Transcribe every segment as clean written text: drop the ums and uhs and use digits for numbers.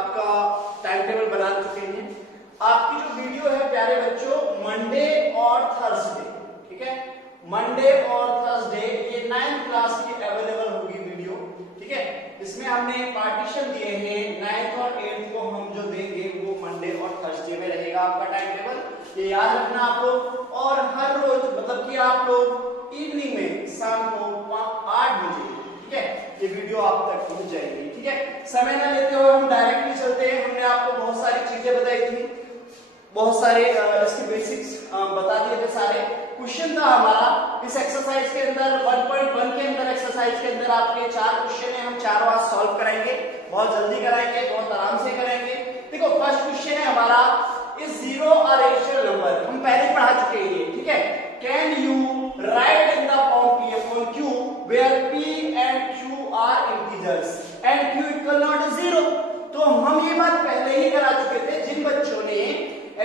आपका time table बना चुके हैं। आपकी जो वीडियो है प्यारे बच्चों, मंडे और थर्सडे, ठीक है, मंडे और थर्सडे ये 9th क्लास की अवेलेबल होगी वीडियो, ठीक है। इसमें हमने पार्टीशन दिए हैं, 9th और 8th को हम जो देंगे वो मंडे और थर्सडे में रहेगा आपका टाइम टेबल, ये याद रखना आप लोग। और हर रोज मतलब कि आप लोग इवनिंग में शाम को 8 बजे, ठीक है, ये वीडियो आप तक पहुंच जाएगी, ठीक है। समय न लेते हुए हम डायरेक्टली चलते हैं। हमने आपको बहुत सारी चीजें बताई थी, बहुत सारे इसके बेसिक्स बता दिए थे। सारे क्वेश्चन था हमारा इस एक्सरसाइज के अंदर 1.1 के अंदर, एक्सरसाइज के अंदर आपके 4 क्वेश्चन है, हम चारों आज सॉल्व कराएंगे, बहुत जल्दी कराएंगे, बहुत आराम से कराएंगे। देखो फर्स्ट क्वेश्चन है हमारा, इस जीरो अ रेशनल नंबर, हम पहले पढ़ा चुके हैं ये, ठीक है। Can you right in the form p upon q where p and q are integers and q equal not 0। तो हम ये बात पहले ही करा चुके थे। जिन बच्चों ने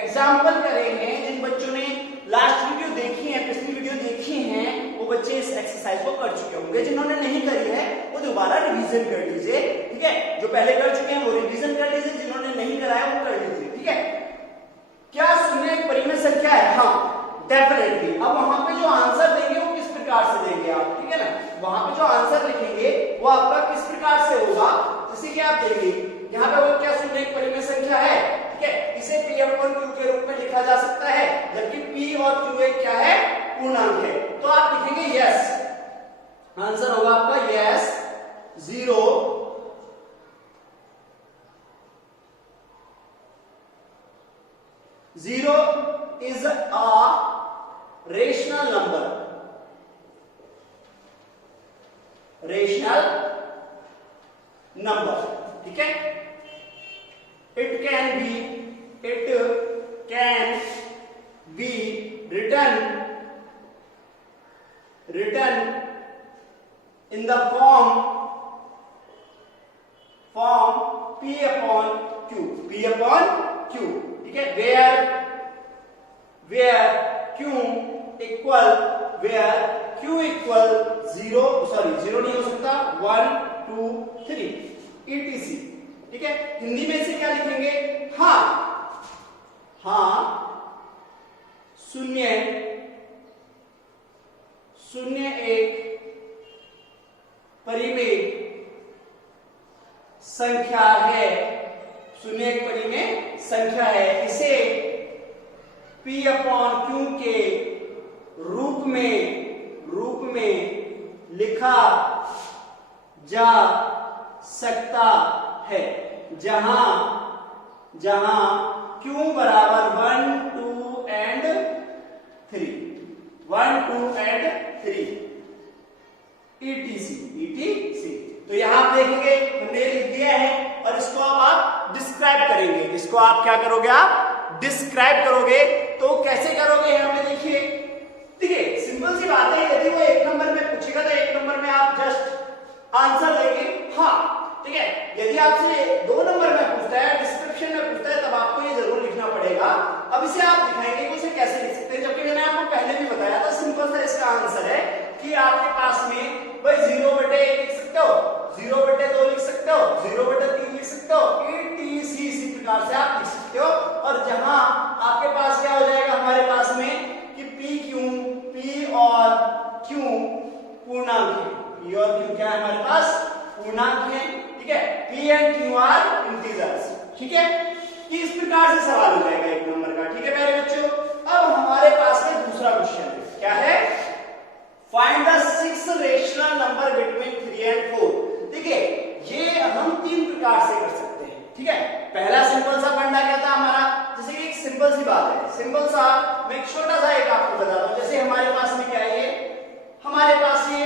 एग्जाम्पल करे हैं, जिन बच्चों ने लास्ट वीडियो देखी है, पिछली वीडियो देखी है, वो बच्चे इस एक्सरसाइज को कर चुके होंगे। जिन्होंने नहीं करी है वो दोबारा रिवीजन कर लीजिए, ठीक है। जो पहले कर चुके हैं वो रिवीजन कर लीजिए, जिन्होंने नहीं करा है वो कर लीजिए, ठीक है। क्या शून्य एक परिमेय संख्या है? हाँ, डेफिनेटली। अब वहां पे जो आंसर देंगे वो किस प्रकार से देंगे आप, ठीक है ना। वहां पे जो आंसर लिखेंगे वो आपका किस प्रकार से होगा, जैसे कि आप देंगे यहाँ पे वो क्या शून्य एक परिमेय संख्या है, ठीक है, इसे p upon q के रूप में लिखा जा सकता है, जबकि p और q एक क्या है, पूर्णांक है। तो आप लिखेंगे यस, आंसर होगा आपका yes, 0 is a rational number, ठीक है। it can be written in the form p upon q, ठीक है, where q equal 0 नहीं हो सकता, 1 2 3 etc, ठीक है। हिंदी में इसे क्या लिखेंगे, हाँ शून्य एक परिमेय संख्या है, शून्य एक परिमेय संख्या है, इसे p upon q के रूप में लिखा जा सकता है, जहां q बराबर 1 2 and 3 etc। तो यहां आप देखेंगे हमने लिख दिया है, और इसको अब आप डिस्क्राइब करेंगे। इसको आप क्या करोगे, आप डिस्क्राइब करोगे। तो कैसे करोगे यहाँ पे देखिए, सिंपल सी बात है। यदि वो 1 नंबर में पूछेगा तो 1 नंबर में आप जस्ट आंसर देंगे हाँ, ठीक है। यदि आपसे 2 नंबर में पूछता है, डिस्क्रिप्शन में पूछता है, तब आपको ये जरूर लिखना पड़ेगा। अब इसे आप दिखाएंगे कि उसे कैसे लिख सकते हैं, जबकि मैंने आपको पहले भी बताया था, सिंपल सा इसका आंसर है कि आपके पास में भाई 0/1 लिख सकते हो, 0/2 लिख सकते हो, 0/3 लिख सकते हो, etc इसी प्रकार से आप लिख सकते हो। और जहां आपके पास क्या हो जाएगा हमारे पास में कि p और q पूर्णांक है, p और q क्या है हमारे पास, पूर्णांक है, ठीक है। p and q are integers, ठीक है। कि इस प्रकार से सवाल हो जाएगा 1 नंबर का, ठीक है प्यारे बच्चों। अब हमारे पास में दूसरा क्वेश्चन है, क्या है, find the 6 rational number between 3 and 4। देखिए ये हम 3 प्रकार से कर सकते हैं, ठीक है। पहला सिंपल सा फंडा क्या था हमारा, जैसे कि एक सिंपल सी बात है, सिंपल सा मैं एक छोटा सा एक आपको बता दूं। जैसे हमारे पास में क्या है, ये हमारे पास ये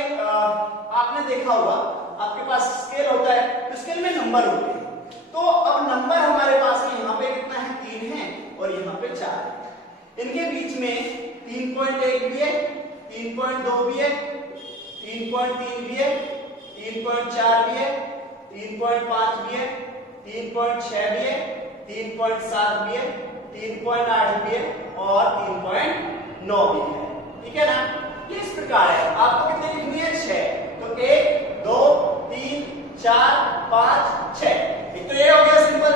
आपने देखा होगा, आपके पास स्केल होता है, तो स्केल में नंबर होते हैं। तो अब नंबर हमारे पास में यहाँ पे कितना है, 3 है और यहाँ पे 4 है। इनके बीच में 3.1 भी है, 3.2 भी है, 3.3 भी है, 3.4 भी है, 3.5 भी है, 3.6 भी है, 3.7 भी है, 3.8 भी है और 3.9 भी है, ठीक है ना। ये इस प्रकार है। आपको कितने लिखनी है, 6। तो 1 2 3 4 5 6। एक तो ये हो गया सिंपल।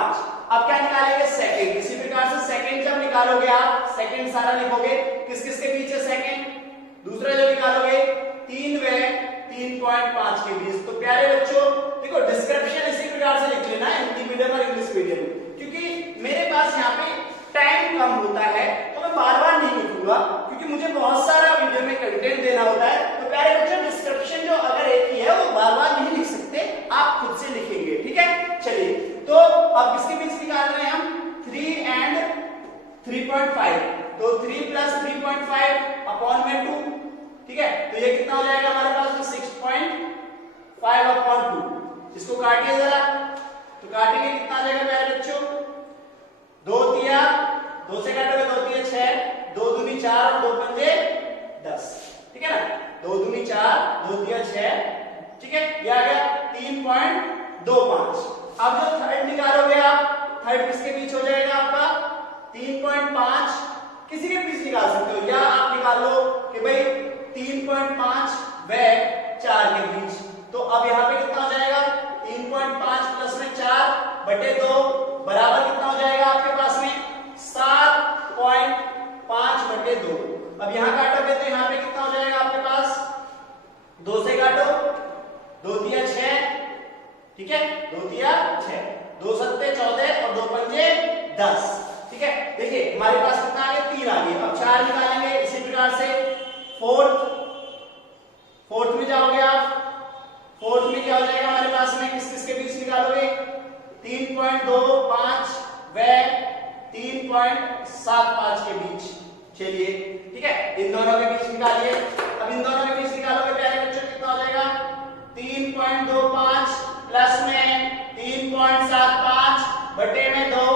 5। अब क्या निकालेंगे? सेकंड। इसी प्रकार से सेकंड जब निकालोगे आप, सेकंड सारा लिखोगे, किस किस के बीच है सेकंड? दूसरा जो निकालोगे 3 व 3.5 के बीच। तो प्यारे बच्चों देखो, डिस्क्रिप्शन इसी प्रकार से लिख लेना हिंदी मीडियम और इंग्लिश मीडियम, क्योंकि मेरे पास यहाँ पे टाइम कम होता है तो मैं बार बार नहीं लिखूंगा, क्योंकि मुझे बहुत सारा वीडियो में कंटेंट देना होता है। तो प्यारे बच्चों डिस्क्रिप्शन जो अगर एक ही है वो बार बार नहीं लिख सकते, आप खुद से लिखेंगे, ठीक है। चलिए, तो अब किसके बीच निकाल रहे हैं हम? 3 एंड 3.5। तो 3 प्लस 3.5 अपॉन में 2, ठीक है। तो ये कितना हो जाएगा हमारे पास में? 6.5 अपॉन 2। इसको काटिए जरा, तो काटेंगे कितना आ जाएगा प्यारे बच्चों? 2 तिया, 2 से काटोगे 2 तिया 6, 2 दूनी 4 और 2 पंजे 10, ठीक है ना। 2 दूनी 4, 2 तिया 6, ठीक है। ये आ गया 3.25। अब जो थर्ड निकालोगे आप, थर्ड किसके बीच हो जाएगा आपका? 3.5 किसी के बीच निकाल सकते हो, या आप निकाल लो कि भाई 3.5 व 4 के बीच। तो अब यहाँ पे कितना हो जाएगा? 3.5 प्लस में 4 बटे 2 बराबर कितना हो जाएगा आपके पास में? 7.5 बटे 2। अब यहाँ काटोगे तो यहाँ पे कितना हो जाएगा आपके पास? 2 से काटो, 2 तिया 6, ठीक है, 2 तिया 6, 2 सत्ते 14 और 2 पंजे 10, ठीक है। देखिए हमारे पास कितना आ गया? 3 आ गया। अब 4 निकालेंगे इसी प्रकार से। फोर्थ में जाओगे आप, फोर्थ में क्या हो जाएगा हमारे पास में? किस किस के बीच निकालोगे? 3.25 व 3.75 के बीच। चलिए, ठीक है, इन दोनों के बीच निकालिए। अब इन दोनों के बीच निकालोगे प्यारे बच्चों, कितना हो जाएगा? 3.25 प्लस में 3.75 बटे में 2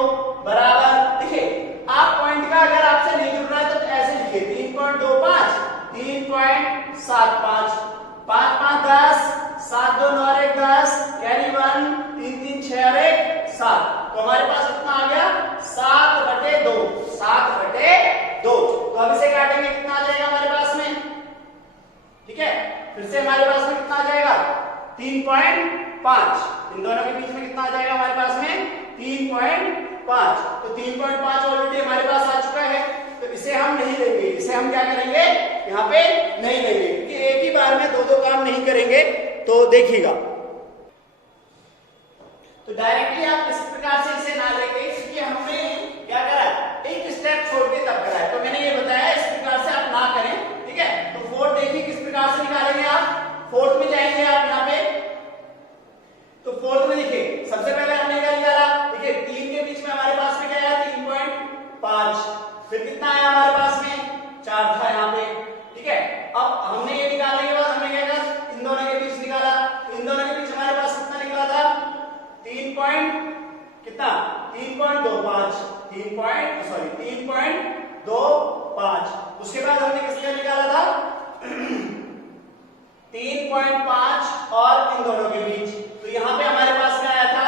बराबर। देखिए आप पॉइंट का अगर आपसे नहीं जुड़ रहा है तो ऐसे लिखिए 3.25 3.75, 5 5 10, 7 2 9 1 10, कैरी 1, 3 3 6 और 1 7। तो हमारे पास कितना आ गया? 7 बटे 2, 7 बटे 2। तो अब इसे काटेंगे, कितना आ जाएगा हमारे पास में? ठीक है, फिर से हमारे पास में कितना आ जाएगा? 3.5। इन दोनों के बीच में कितना आ जाएगा हमारे पास में? 3.5। तो 3.5 ऑलरेडी हमारे पास आ चुका है, तो इसे हम नहीं लेंगे। इसे हम क्या करेंगे? यहाँ पे नहीं लेंगे, क्योंकि एक ही बार में दो काम नहीं करेंगे। तो देखिएगा, तो डायरेक्टली आप इस प्रकार से इसे ना लेके, क्योंकि हमने क्या करा? एक स्टेप छोड़ के तब करा है। तो मैंने ये बताया इस प्रकार से आप ना करें, ठीक है। तो फोर्थ देखिए किस प्रकार से निकालेंगे आप। फोर्थ में जाएंगे आप यहाँ पे, तो फोर्थ में देखिए सबसे पहले हमने क्या निकाला? देखिए 3 के बीच में हमारे पास में क्या आया? 3.5। फिर कितना आया हमारे पास में? 4 था यहाँ पे, ठीक है। अब हमने ये निकालने के बाद हमने क्या किया? इन दोनों के बीच निकाला। तो इन दोनों के बीच हमारे पास कितना निकला था? 3.25, 3.25। उसके बाद हमने किसका निकाला था? 3.5 और इन दोनों के बीच। तो यहाँ पे हमारे पास क्या आया था?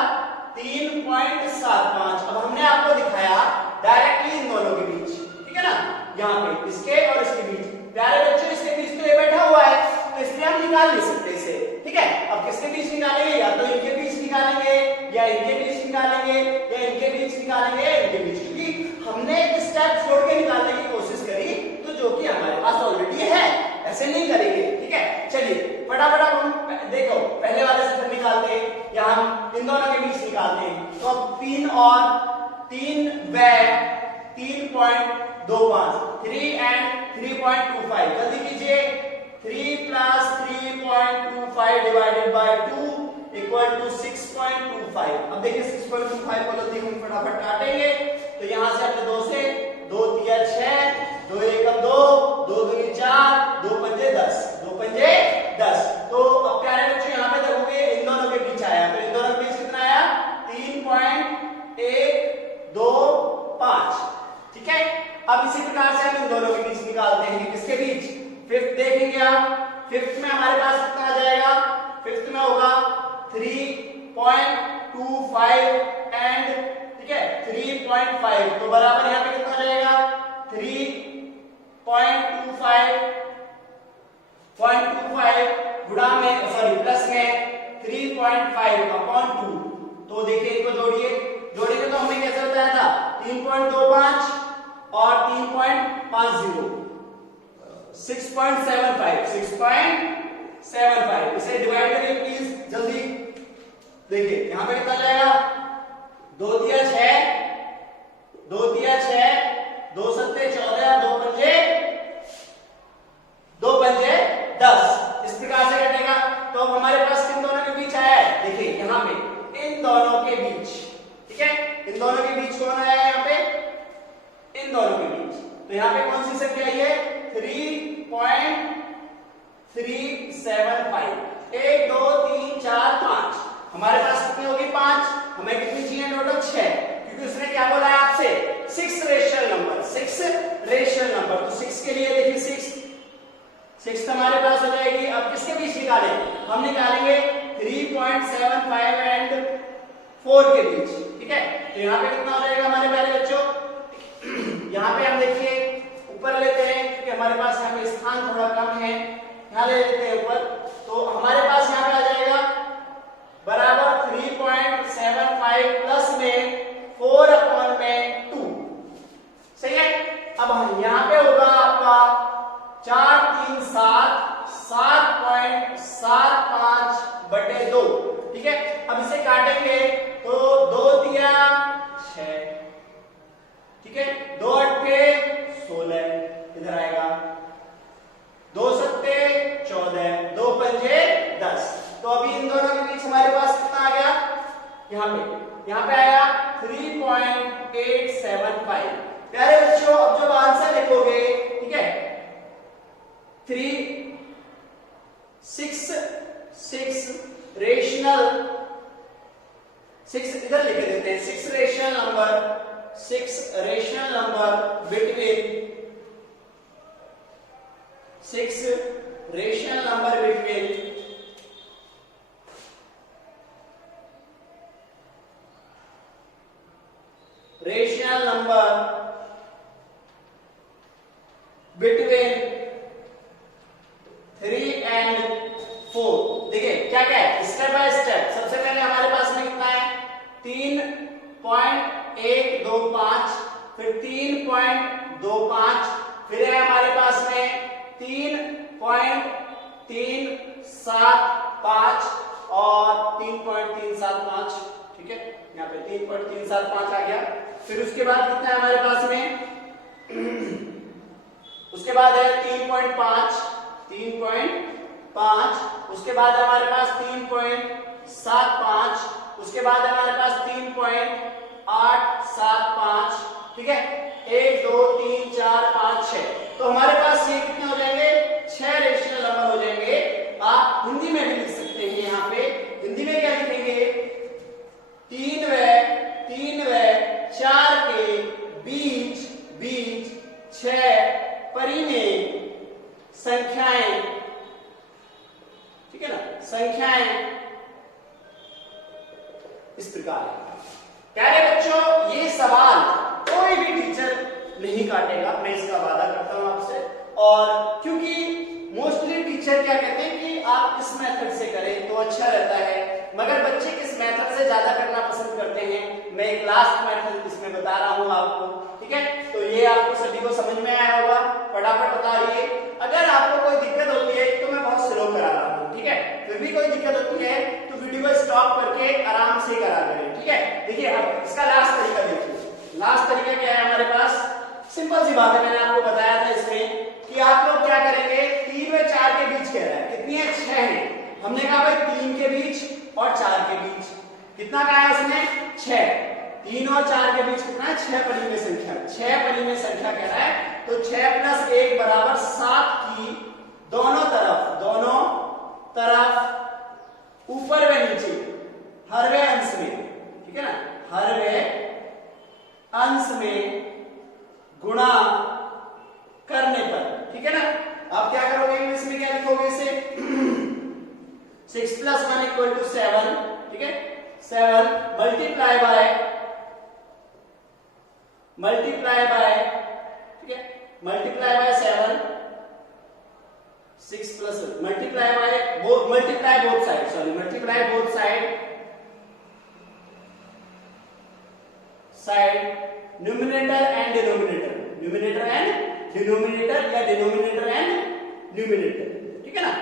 3.75। अब हमने आपको दिखाया डायरेक्टली इन दोनों के बीच, ठीक है ना, यहाँ पे इसके और इसके बीच। प्यारे बच्चों इसके बीच तो ये बैठा हुआ है, तो इसलिए हम निकाल नहीं सकते इसे, ठीक है। अब किसके बीच निकालेंगे? या तो इनके बीच निकालेंगे, या इनके बीच निकालेंगे, या इनके बीच निकालेंगे, या इनके बीच, क्योंकि हमने एक स्टेप छोड़ के निकालने की कोशिश करी, तो जो कि हमारे पास ऑलरेडी है, ऐसे नहीं करेंगे, ठीक है। चलिए फटाफट हम देखो पहले वाले से फिर निकालते हैं, या हम इन दोनों के बीच निकालते हैं। तो अब 3 और 3 व 3.25, 3 एंड 3.25, जल्दी कीजिए। 3 plus 3.25 divided by 2 equal to 6.25। अब देखिए 6.25 को जल्दी हम फटाफट काटेंगे। तो यहां से अपने 2 से 2 तिया 6, 2 एकम 2, 2 दूनी 4, 2 पंजे 10, 2 पंजे 10। तो अब प्यारे बच्चों यहाँ पे देखोगे इन दोनों के बीच आया, तो इन दोनों के बीच कितना आया? 3.125, ठीक है। अब इसी प्रकार से हम इन दोनों के बीच निकालते हैं। किसके बीच? फिफ्थ देखेंगे आप। फिफ्थ में हमारे पास कितना आ जाएगा? फिफ्थ में होगा 3.25 एंड, ठीक है, 3.5। तो बराबर यहाँ पे कितना आ जाएगा? 3.25 गुणा में, सॉरी प्लस में 3.5 अपॉन 2। तो देखिए इनको जोड़िए, जोड़े 3.25 और 3.50 6.75 इसे डिवाइड करिए प्लीज जल्दी। देखिए यहां पे कितना जाएगा, 2 तिया 6, 2 तिया 6, 2 सत्ते 14, 2 पंजे 10। इस प्रकार से कटेगा। तो अब हमारे पास किन दोनों के बीच आया है, देखिए यहां पे इन दोनों के बीच, ठीक है, इन दोनों के बीच कौन आया है, यहाँ पे इन दोनों के बीच। तो यहाँ पे कौन सी संख्या आई है, 3.375। 1 2 3 4 5, हमारे पास कितनी होगी, 5। हमें कितनी चाहिए टोटल, 6, क्योंकि उसने क्या बोला है आपसे, 6 रेशनल नंबर, 6 रेशनल नंबर। तो 6 के लिए देखिए 6 हमारे पास हो जाएगी। अब किसके बीच निकालें, हम निकालेंगे 3.75 एंड 4 के बीच, ठीक है। तो यहाँ पे कितना हो जाएगा हमारे प्यारे बच्चों, यहाँ पे हम देखिए ऊपर लेते हैं क्योंकि हमारे पास यहाँ पे स्थान थोड़ा कम है, यहाँ ले लेते हैं ऊपर। तो हमारे पास यहाँ पे आ जाएगा बराबर 3.75 प्लस में 4/2, सही है। अब यहाँ पे होगा आपका 4 3 7 7.75/2, ठीक है। अब इसे काटेंगे तो 2 तिया 6, ठीक है, 2 अट्ठे 16 इधर आएगा, 2 सत्ते 14, 2 पंजे 10। तो अभी इन दोनों के बीच हमारे पास कितना आ गया, यहाँ पे आया 3.875। प्यारे बच्चों अब जब आंसर लिखोगे, ठीक है, 6 रेशनल, 6 इधर लिख देते हैं, 6 rational number between 6 rational number between 3 and 4। देखिए क्या क्या है, स्टेप बाय स्टेप। सबसे पहले हमारे पास में कितना है, 3.125, फिर 3.25, फिर है हमारे पास में 3.375 और 3.375, ठीक है, यहाँ पे 3.375 आ गया। फिर उसके बाद कितना है हमारे पास में, उसके बाद है 3.5, उसके बाद हमारे पास 3.75, उसके बाद हमारे पास 3.875, ठीक है, 1 2 3 4 5 6। तो हमारे पास ये कितने हो जाएंगे, 6 रेशनल नंबर हो जाएंगे। आप हिंदी में भी लिख सकते हैं, यहाँ पे हिंदी में क्या लिखेंगे, 3 व 4 के बीच 6 परिमेय संख्याएं, ठीक है ना, संख्याएं इस प्रकार है। प्यारे बच्चों ये सवाल कोई भी टीचर नहीं काटेगा, मैं इसका वादा करता हूं आपसे। और क्योंकि मोस्टली टीचर क्या कहते हैं कि आप इस मेथड से करें तो अच्छा रहता है, मगर बच्चे किस मेथड से ज्यादा करना पसंद करते हैं, मैं एक लास्ट मेथड इसमें बता रहा हूं आपको, ठीक है। तो ये आपको सभी को समझ में आया होगा, फटाफट बता रही है। अगर आपको कोई दिक्कत होती है तो मैं बहुत स्लो करा रहा हूं, ठीक है, फिर भी कोई दिक्कत होती है तो वीडियो को स्टॉप करके आराम से करा करें, ठीक है। देखिए अब इसका लास्ट तरीका देखिए, लास्ट तरीका क्या है हमारे पास, सिंपल सी बात है, मैंने आपको बताया था इसमें कि आप लोग क्या करेंगे, 3 व 4 के बीच कह रहा है, कितनी है, 6 है। हमने कहा भाई 3 के बीच और 4 के बीच कितना कहा है उसने, 6। 3 और 4 के बीच कितना है, 6 परिमेय संख्या, 6 परिमेय संख्या कह रहा है। तो 6 + 1 बराबर 7 की दोनों तरफ ऊपर व नीचे हरवे अंश में, ठीक है ना, हरवे अंश में गुणा करने पर, ठीक है ना। आप क्या करोगे, इसमें क्या लिखोगे, इसे 6 + 1 = 7, ठीक है, 7 मल्टीप्लाई बाय, ठीक है, multiply by 7, 6 + multiply by both side numerator and denominator, numerator and denominator या डिनोमिनेटर एंड न्यूमिनेटर, ठीक है ना।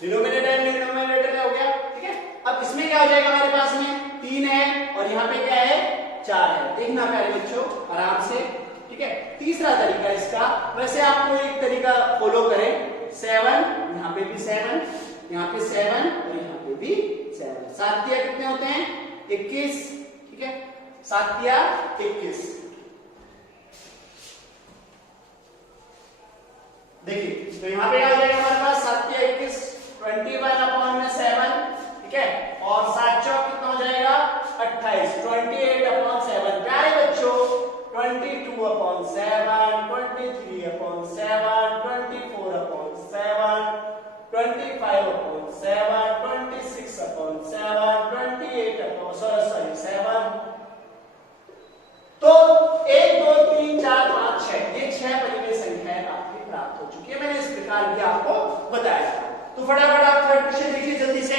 डिनोमिनेटर एंड डिनोमिनेटर हो गया, ठीक है। अब इसमें क्या हो जाएगा, हमारे पास में 3 है और यहाँ पे क्या है 4 है। देखना प्यारे बच्चों आराम से, ठीक है। तीसरा तरीका इसका, वैसे आपको एक तरीका फॉलो करें, 7, यहाँ पे भी 7, यहाँ पे 7 और यहाँ पे भी 7। 7 तिया कितने होते हैं 21, ठीक है। 7 तिया 21। देखिए तो यहाँ पे क्या हो जाएगा हमारे पास 7 तिया 21, 21/7, ठीक है। और 7 चौक कितना हो जाएगा 28, 28/7। प्यारे बच्चों 22/7, 23/7, 24/7, 25/7, 26/7, 7। तो 1 2 3 4 5 6 ये 6 परिमेय संख्याएं आपकी प्राप्त हो चुकी है। मैंने इस प्रकार की आपको बताया था। तो फटाफट आप थर्ड क्वेश्चन देखिए जल्दी से।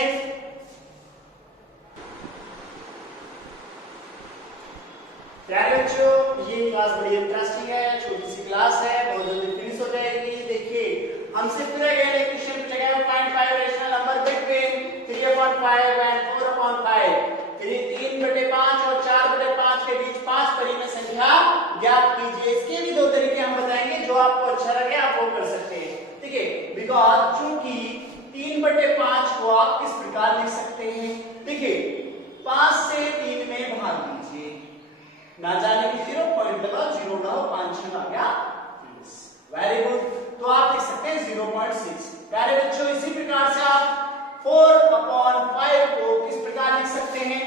प्यारे बच्चों ये क्लास बड़ी इंटरेस्टिंग है, छोटी सी क्लास है, बहुत जल्दी फिनिश हो जाएगी। देखिए हमसे पूरा गया क्वेश्चन पूछा गया 0.5 रेशनल नंबर बिटवीन 3/5 एंड 4/5। 3/5 और 4/5 के बीच 5 परिमेय संख्या ज्ञात कीजिए। इसके भी 2 तरीके हम बताएंगे, जो आपको अच्छा लगे आप वो कर सकते हैं, ठीक है। बिकॉज चूंकि 3/5 को आप किस प्रकार लिख सकते हैं, देखिए 5 से 3 में भाग दीजिए, ना जाने की 0 पॉइंट लगाओ, 0 ना हो 5 6 आ गया 30। Very good. तो आप लिख सकते हैं 0.6। प्यारे बच्चों इसी प्रकार से आप 4/5 को किस प्रकार लिख सकते हैं,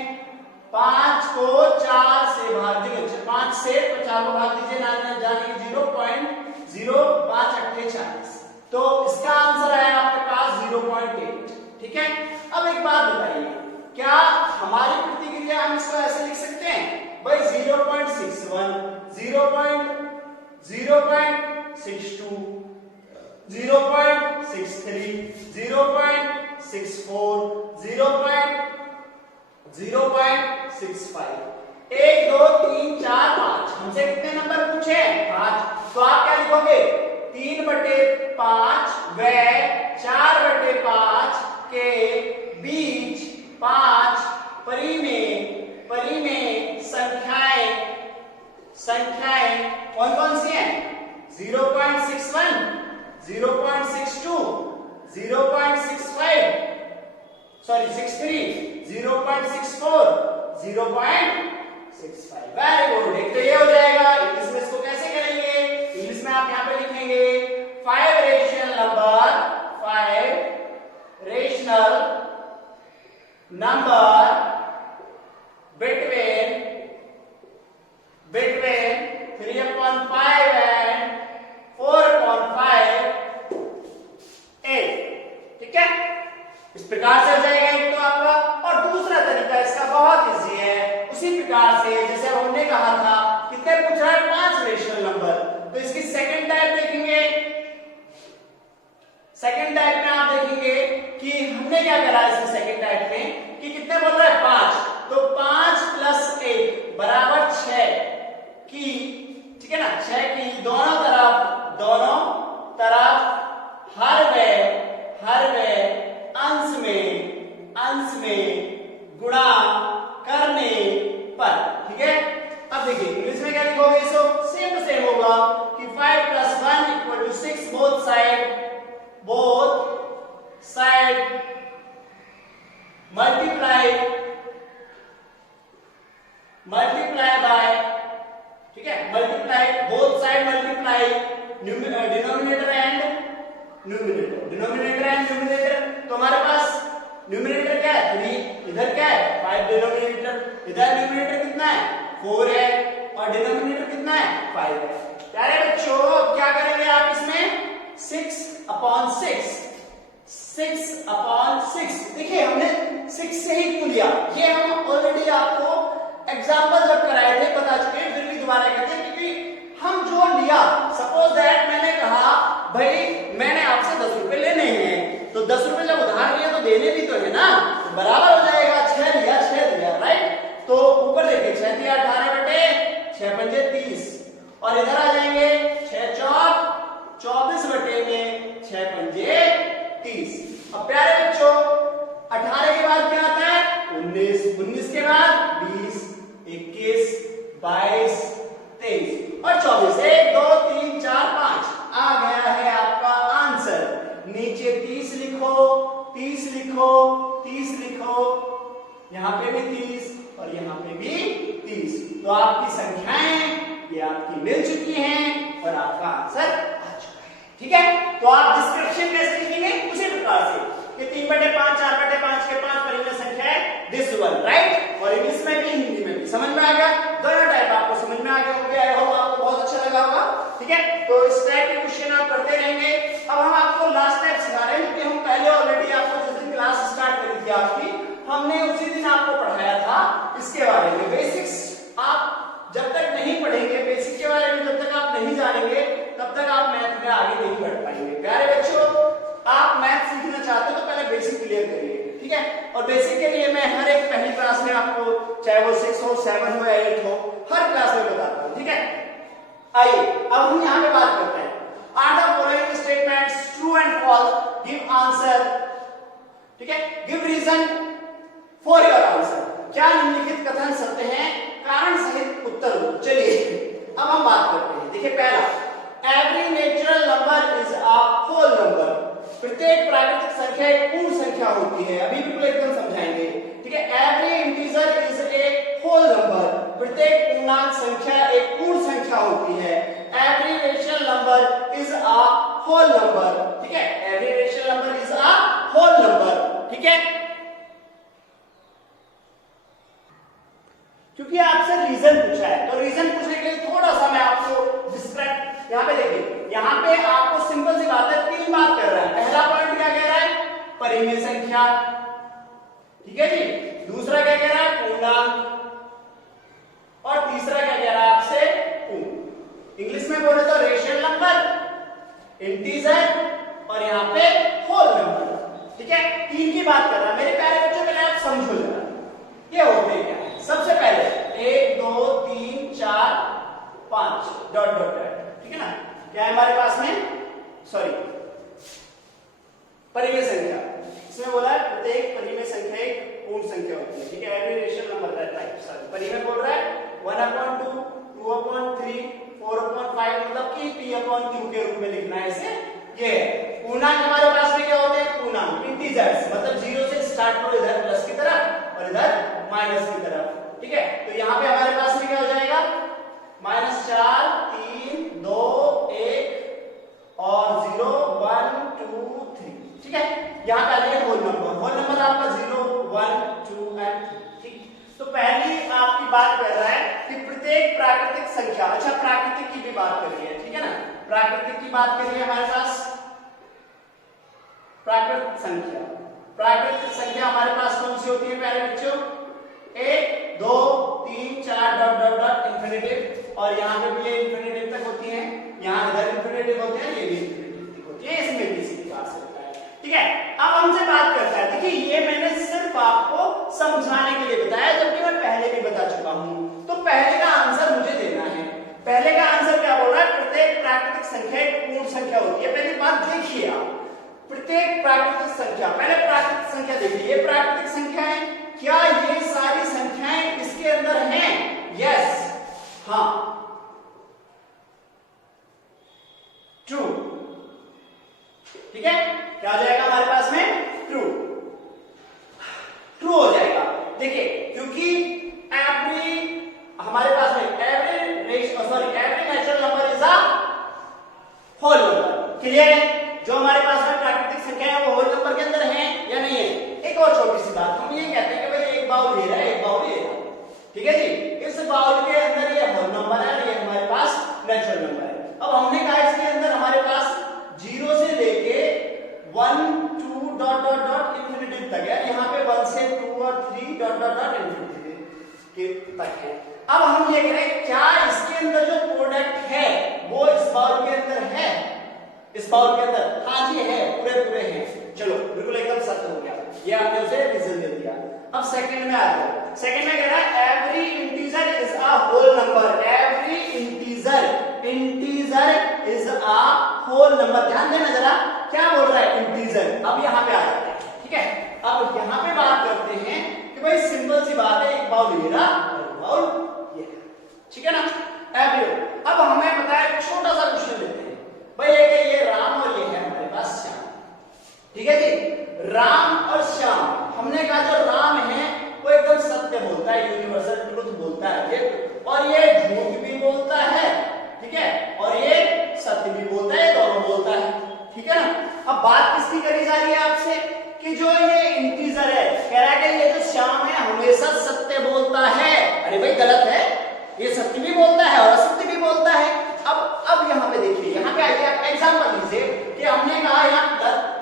5 को 4 से भाग दीजिए, 5 से 4 को भाग दीजिए, ना जाने की 0.05 8 40। तो इसका आंसर है आपके पास 0.8, ठीक है। अब एक बात बताइए, क्या हमारी प्रतिक्रिया हम इसको ऐसे लिख सकते हैं भाई 0.61, 0.62, 0.63, 0.64, 0.65। 1 2 3 4 5 हमसे कितने नंबर पूछे 5। तो आप क्या लिखोगे 3/5 व 4/5 के बीच 5 परिमेय संख्याएं कौन कौन सी हैं 0.61, 0.62, 0.65, सॉरी 63, 0.64, 0.65। Very good. एक तो ये हो जाएगा। इंग्लिश में इसको कैसे करेंगे, इंग्लिश में आप यहां पे लिखेंगे 5 रेशनल नंबर between 3/5 and 4/5 ठीक है। इस प्रकार से हो जाएगा एक तो आपका। और दूसरा तरीका इसका बहुत इजी है, उसी प्रकार से जैसे हमने कहा था कितने पूछ रहा है 5 रेशनल नंबर। तो इसकी सेकंड टाइप देखेंगे। सेकंड टाइप में आप देखेंगे कि हमने क्या करा इसमें सेकंड टाइप में कि कितने बोल रहा है 5। तो 5 + 1 बराबर 6 की, ठीक है ना, 6 की दोनों तरफ हर वे अंश में गुणा करने पर, ठीक है। अब देखिए इंग्लिश में क्या लिखोगे, इसको सेम टू सेम होगा कि 5 + 1 = 6 बोथ साइड मल्टीप्लाई बाय, ठीक है, multiply both side multiply denominator and numerator. तो हमारे पास न्यूमिनेटर क्या है 3, इधर क्या है 5 डिनोमिनेटर, इधर न्यूमिनेटर कितना है 4 है और डिनोमिनेटर कितना है 5 है। प्यारे बच्चों क्या करेंगे आप इसमें 6/6 देखिए हमने 6 से ही क्यों लिया, ये हम ऑलरेडी आपको एग्जांपल जब कराए थे बता चुके हैं, फिर भी दोबारा कहते हैं क्योंकि हम जो लिया, सपोज दैट मैंने कहा भाई मैंने आपसे 10 रुपए लेने हैं, तो 10 रुपए जब उधार लिया तो देने भी तो है ना, तो बराबर हो जाएगा 6 लिया, राइट। तो ऊपर देखिए 6 × 18 = 6 × 5 = 30 और इधर आ जाएंगे 6 चौक 24 बटे में 6 पंजे 30। अब प्यारे बच्चों 18 के बाद क्या आता है 19, 19 के बाद 20, 21, 22, 23 और 24। 1 2 3 4 5 आ गया है आपका आंसर। नीचे 30 लिखो, 30 लिखो, 30 लिखो, यहां पे भी 30 और यहां पे भी 30। तो आपकी संख्याएं ये आपकी मिल चुकी हैं और आपका आंसर आ चुका है। ठीक है, तो आप डिस्क्रिप्शन कैसे लिखेंगे उसी प्रकार से कि 3/5 4/5 के 5 परिमेय संख्या है दिस वन, राइट। और इंग्लिश में भी हिंदी में भी समझ में आ गया, दोनों टाइप आपको समझ में आ गया होंगे। आई होप आपको बहुत अच्छा लगा होगा। ठीक है, तो इस टाइप के क्वेश्चन आप करते रहेंगे। अब हम आपको लास्ट टाइप सिखा रहे हैं क्योंकि हम पहले ऑलरेडी आपको जिस दिन क्लास स्टार्ट करी थी आपकी, हमने उसी दिन आपको पढ़ाया था इसके बारे में। बेसिक्स आप जब तक नहीं पढ़ेंगे, बेसिक के बारे में जब तक आप नहीं जानेंगे तब तक आप मैथ में आगे नहीं बढ़ पाएंगे। प्यारे बच्चों, आप मैथ सीखना चाहते हो तो पहले बेसिक क्लियर करिए। ठीक है, और बेसिक के लिए मैं हर एक पहली क्लास में आपको, चाहे वो 6 हो 7 हो या 8 हो, हर क्लास में बताता हूं। ठीक है, आइए अब हम यहां पे बात करते हैं। Are the following statements true and false, give answer. ठीक है, give reason for your answer. क्या निम्नलिखित कथन सत्य हैं, कारण सहित उत्तर दो। चलिए अब हम बात करते हैं। देखिए पहला, every natural number is a whole number. प्रत्येक प्राकृतिक संख्या एक पूर्ण संख्या होती है। अभी बिल्कुल एकदम समझाएंगे। ठीक है, every integer is a whole number. प्रत्येक पूर्णांक संख्या एक पूर्ण संख्या होती है। Every rational number is a whole number. ठीक है, every rational number is a whole number. ठीक है, क्योंकि आपसे रीजन पूछा है तो रीजन पूछने के लिए थोड़ा सा मैं आपको डिस्क्राइब, यहां पे देखिए, यहां पे आपको सिंपल सी बात है, 3 बात कर रहा है। पहला पॉइंट क्या कह रहा है, परिमेय संख्या। ठीक है जी, दूसरा क्या कह रहा है, पूर्णांक, और तीसरा क्या कह रहा है आपसे, पूर्ण। इंग्लिश में बोले तो रेशनल नंबर, इंटीजर और यहां पे होल नंबर। ठीक है, 3 की बात कर रहा है। मेरे प्यारे बच्चों, पहले आप समझो जरा ये होते क्या है। सबसे पहले 1 2 3 4 5 डॉट डॉट डॉट। ठीक है ना, क्या है हमारे पास में, सॉरी, परिमेय संख्या। इसमें बोला है प्रत्येक परिमेय संख्या एक पूर्ण संख्या होती है। ठीक है, every rational number that type, sorry, परिमेय बोल रहा है 1/2 2/3 4/5, मतलब कि p/q के रूप में लिखना है इसे। ये पूर्णांक हमारे पास में क्या होते हैं, पूर्णांक इंटीजर्स, मतलब 0 से स्टार्ट करो, इधर प्लस की तरफ और इधर माइनस की तरफ। ठीक है, तो यहां पे हमारे पास में क्या हो जाएगा, -4 3 2 1 और 0 1 2 3। ठीक है, यहां पे आ जाएगा होल नंबर। होल नंबर आपका 0 1 2 एंड 3। ठीक, तो पहली आपकी बात कर रहा है कि प्रत्येक प्राकृतिक संख्या, अच्छा प्राकृतिक की भी बात कर रही है। ठीक है ना, प्राकृतिक की बात कर रही है हमारे पास, प्राकृतिक संख्या। प्राकृतिक संख्या हमारे पास कौन सी होती है प्यारे बच्चों, 1 2 3 4 डॉट डॉट डॉट इंफिनिटिव, और यहाँ पे भी ये इंफिनिटिव तक होती है, यहाँ इधर इंफिनिटिव होते हैं, ये भी इंफिनिटिव होती है। इसमें भी इसी प्रकार से होता है। ठीक है, अब हमसे बात करता है। देखिए ये मैंने सिर्फ आपको समझाने के लिए बताया, जबकि मैं पहले भी बता चुका हूं। तो पहले का आंसर मुझे देना है। पहले का आंसर क्या बोल रहा है, प्रत्येक प्राकृतिक संख्या एक पूर्ण संख्या होती है। पहली बात देखिए आप, प्रत्येक प्राकृतिक संख्या, पहले प्राकृतिक संख्या देखिए, ये प्राकृतिक संख्या है, क्या ये सारी संख्याएं इसके अंदर हैं, यस, हाँ, ट्रू। ठीक है, क्या हो जाएगा हमारे पास में, ट्रू, ट्रू हो जाएगा। देखिए क्योंकि एवरी हमारे पास में every natural number is a whole number. Clear है, जो हमारे पास में प्राकृतिक संख्या है वो होल नंबर के अंदर है या नहीं है। एक और छोटी सी बात, हम ये कहते हैं कि भाई एक बाउल ये रहा है, एक बाउल ये रहा, ठीक है जी, इस बाउल के अंदर ये होल नंबर है, ये हमारे पास नेचुरल नंबर है। अब हमने कहा इसके अंदर हमारे पास 0 से लेके 1 2 डॉट डॉट डॉट इंफिनिटी तक है, यहाँ पे 1 से 2 और 3 डॉट डॉट डॉट इंफिनिटी के तक है। अब हम ये कह रहे हैं क्या इसके अंदर जो प्रोडक्ट है वो इस बाउल के अंदर है, इस बाउल के अंदर, हाँ जी है, पूरे पूरे हैं। चलो बिल्कुल एकदम सत्य हो गया, ये आपने उसे रीजन दे दिया। अब सेकंड में आ जाओ। सेकंड में कह रहा है every integer is a whole number. Every integer whole number. ध्यान देना जरा, क्या बोल रहा है, इंटीजर। अब यहाँ पे आ जाते हैं, ठीक है। अब यहाँ पे बात करते हैं कि भाई सिंपल सी बात है, एक बाउल ये रहा और एक बाउल ये, ठीक है ना। अब हमें पता है, छोटा सा क्वेश्चन लेते हैं भाई, ये राम और ये है हमारे पास श्याम, ठीक है जी। राम और श्याम, हमने कहा जो राम है वो एकदम सत्य बोलता है, यूनिवर्सल ट्रुथ बोलता है ये, और ये झूठ भी बोलता है, ठीक है, और ये सत्य भी बोलता है, दोनों बोलता है, ठीक है ना। अब बात किसकी करी जा रही है आपसे, कि जो ये इंटीजर है, कह रहा है कि ये जो श्याम है हमेशा सत्य बोलता है। अरे भाई गलत है, ये सत्य भी बोलता है और असत्य भी बोलता है। अब यहाँ पे देखिए, यहाँ पे आइए, आप एग्जांपल लीजिए कि हमने कहा यहाँ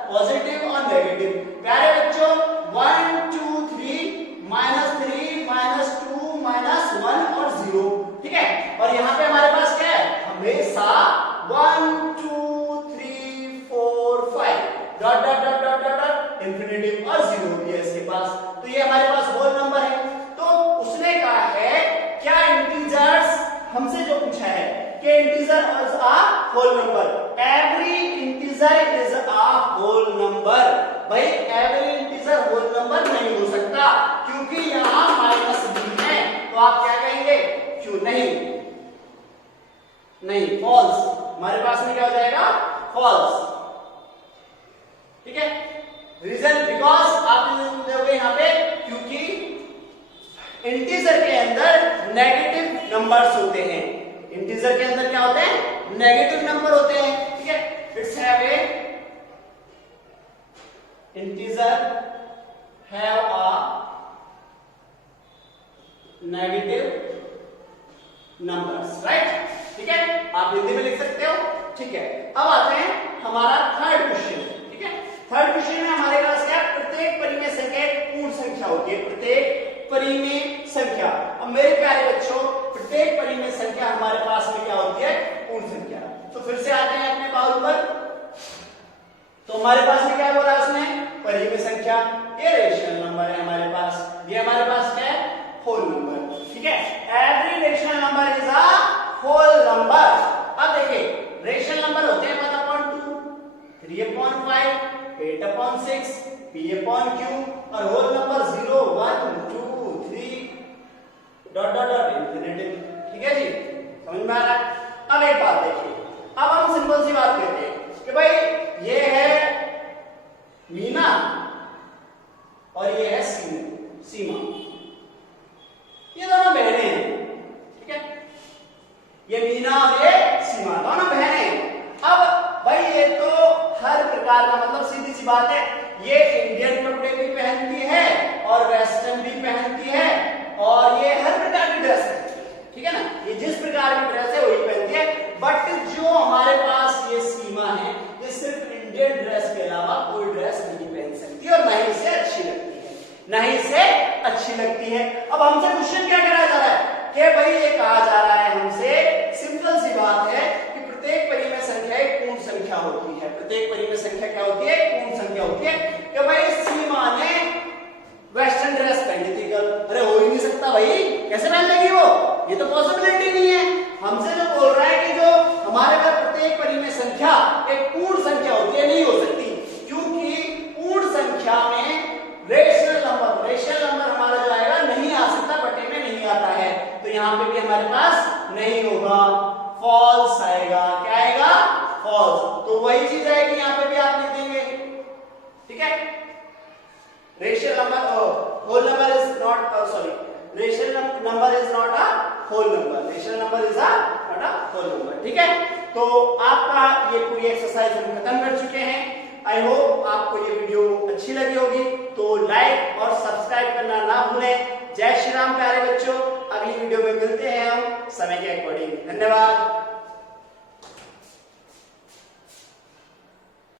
पॉजिटिव और नेगेटिव। प्यारे बच्चों, 1 2 3 -3 -2 -1 और 0, ठीक है। और यहाँ पे हमारे पास क्या है, हमेशा 1 2 3 4 5 dot dot dot dot dot infinitive और 0 भी है इसके पास। तो ये हमारे पास होल नंबर है। तो उसने कहा है क्या इंटीजर्स, हमसे जो पूछा है कि integer is a whole number, every integer is a whole number. भाई एवरी इंटीजर होल नंबर नहीं हो सकता, क्योंकि यहां माइनस b है। तो आप क्या कहेंगे, क्यों नहीं, फॉल्स। हमारे पास में क्या हो जाएगा, फॉल्स, ठीक है। रीजन, बिकॉज आप देखोगे यहाँ पे, क्योंकि इंटीजर के अंदर नेगेटिव नंबर्स होते हैं। इंटीजर के अंदर क्या होते हैं, नेगेटिव नंबर होते हैं, ठीक है। It's have a integer have a negative numbers, right, ठीक है। आप हिंदी में लिख सकते हो, ठीक है। अब आते हैं हमारा थर्ड क्वेश्चन, ठीक है। थर्ड क्वेश्चन में हमारे पास क्या, प्रत्येक परिमेय संख्या एक पूर्ण संख्या होती है, प्रत्येक परिमेय संख्या। अब मेरे प्यारे बच्चों, प्रत्येक परिमेय संख्या हमारे पास में क्या होती है, पूर्ण संख्या। तो फिर से आते हैं अपने बाउल पर। तो हमारे पास में क्या बोला उसने, परिमेय संख्या, ये रेशनल नंबर है हमारे पास, ये हमारे पास क्या है, होल नंबर, ठीक है। Every rational number is a whole number. अब देखिए, रेशनल नंबर होते हैं 1/2, 3/5, 8/6, p/q, और whole number 0 1 2 3 dot dot dot infinity, ठीक है जी, समझ में आ रहा है। अब एक बात देखिए, अब हम सिंपल सी बात कहते हैं कि भाई ये है मीना और ये है सीमा, ये दोनों बहनें हैं, ठीक है। ये मीना और ये सीमा दोनों बहनें हैं। अब भाई ये तो हर प्रकार का, मतलब सीधी सी बात है, ये इंडियन कपड़े भी पहनती है और वेस्टर्न भी पहनती है, और ये हर प्रकार की ड्रेस पहनती है, ठीक है ना। ये जिस प्रकार की ड्रेस है वही पहनती है। बट जो हमारे पास ये सीमा है, ये सिर्फ इंडियन ड्रेस के अलावा कोई ड्रेस नहीं पहन सकती, और ना ही इसे अच्छी लगती है, ना ही इसे अच्छी लगती है। अब हमसे क्वेश्चन क्या कराया जा रहा है कि भाई ये कहा जा रहा है हमसे, सिंपल सी बात है कि प्रत्येक परिमेय संख्या एक पूर्ण संख्या होती है। प्रत्येक परिमेय संख्या क्या होती है, पूर्ण संख्या होती है। कि भाई सीमा ने वेस्टर्न ड्रेस पहनी थी कल, अरे हो ही नहीं सकता भाई, कैसे पहन लेगी वो, ये तो पॉसिबिलिटी नहीं है। हमसे जो बोल रहा है कि जो हमारे पास प्रत्येक परिमेय संख्या एक पूर्ण संख्या होती है, नहीं हो सकती, क्योंकि पूर्ण संख्या में रेशनल नंबर हमारा जो आएगा नहीं आ सकता, बटे में नहीं आता है। तो यहाँ पे भी हमारे पास नहीं होगा, फॉल्स आएगा। क्या आएगा, फॉल्स। तो वही चीज आएगी, यहाँ पे भी आप लिख देंगे, ठीक है। Rational number, whole number is not, sorry, rational number is not a whole number, rational number is not a whole number, ठीक है। तो आपका ये पूरी एक्सरसाइज हम खत्म कर चुके हैं। आई होप आपको ये वीडियो अच्छी लगी होगी, तो लाइक और सब्सक्राइब करना ना भूलें। जय श्री राम प्यारे बच्चों, अगली वीडियो में मिलते हैं हम समय के अकॉर्डिंग। धन्यवाद।